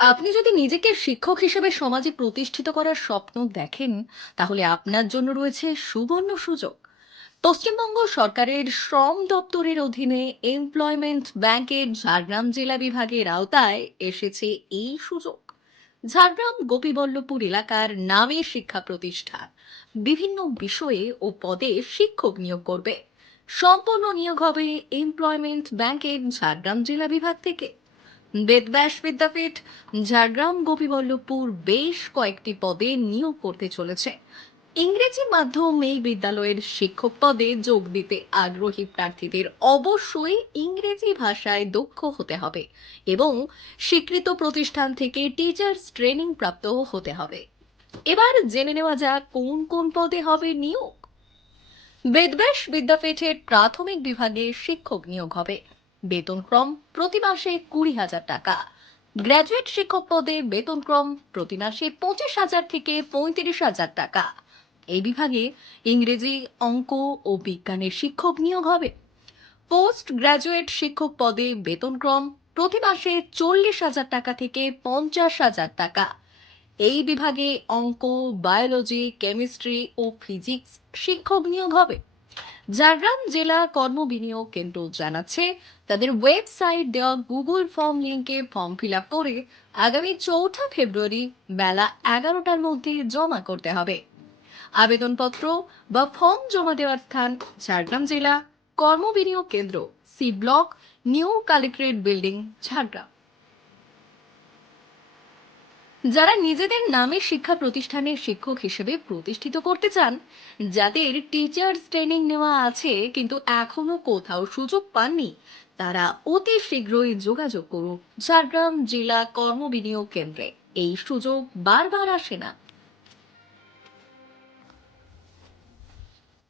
আপনি যদি নিজেকে শিক্ষক হিসেবে সমাজে প্রতিষ্ঠিত করার স্বপ্ন দেখেন, তাহলে আপনার জন্য রয়েছে সুবর্ণ সুযোগ। পশ্চিমবঙ্গ সরকারের শ্রম দপ্তরের অধীনে এমপ্লয়মেন্ট ব্যাংকের ঝাড়গ্রাম জেলা বিভাগের আওতায় এসেছে এই সুযোগ। ঝাড়গ্রাম গোপীবল্লভপুর এলাকার নামী শিক্ষা প্রতিষ্ঠান বিভিন্ন বিষয়ে ও পদে শিক্ষক নিয়োগ করবে। সম্পূর্ণ নিয়োগ হবে এমপ্লয়মেন্ট ব্যাংকের ঝাড়গ্রাম জেলা বিভাগ থেকে। বেদব্যাস বিদ্যাপীঠ ঝাড়গ্রাম গোপীবল্লভপুর বেশ কয়েকটি পদে নিয়োগ করতে চলেছে। ইংরেজি মাধ্যম এই বিদ্যালয়ের শিক্ষক পদে যোগ দিতে আগ্রহী প্রার্থীদের অবশ্যই ইংরেজি ভাষায় দক্ষ হতে হবে এবং স্বীকৃত প্রতিষ্ঠান থেকে টিচার্স ট্রেনিং প্রাপ্ত হতে হবে। এবার জেনে নেওয়া যাক কোন কোন পদে হবে নিয়োগ। বেদব্যাস বিদ্যাপীঠের প্রাথমিক বিভাগে শিক্ষক নিয়োগ হবে। বেতনক্রম প্রতি মাসে 20,000 টাকা। গ্র্যাজুয়েট শিক্ষক পদে বেতনক্রম প্রতি মাসে 25,000 থেকে 35,000 টাকা। এই বিভাগে ইংরেজি, অঙ্ক ও বিজ্ঞানের শিক্ষক নিয়োগ হবে। পোস্ট গ্র্যাজুয়েট শিক্ষক পদে বেতনক্রম প্রতি মাসে 40,000 টাকা থেকে 50,000 টাকা। এই বিভাগে অঙ্ক, বায়োলজি, কেমিস্ট্রি ও ফিজিক্স শিক্ষক নিয়োগ হবে। ঝাড়গ্রাম জেলা কর্মবিনিয়োগ কেন্দ্র জানাচ্ছে, তাদের ওয়েবসাইট দেওয়া গুগল ফর্ম লিঙ্কে ফর্ম ফিল আপ করে আগামী 4 ফেব্রুয়ারি বেলা 11টার মধ্যে জমা করতে হবে। আবেদনপত্র বা ফর্ম জমা দেওয়ার স্থান ঝাড়গ্রাম জেলা কর্মবিনিয়োগ কেন্দ্র, C block, new collectorate building, Jhargram. যারা নিজেদের নামে শিক্ষা প্রতিষ্ঠানে শিক্ষক হিসেবে প্রতিষ্ঠিত করতে চান, যাদের টিচার্স ট্রেনিং নেওয়া আছে কিন্তু এখনো কোথাও সুযোগ পাননি, তারা অতি শীঘ্রই যোগাযোগ করুন ঝাড়গ্রাম জেলা কর্মবিনিয়োগ কেন্দ্রে। এই সুযোগ বারবার আসে না।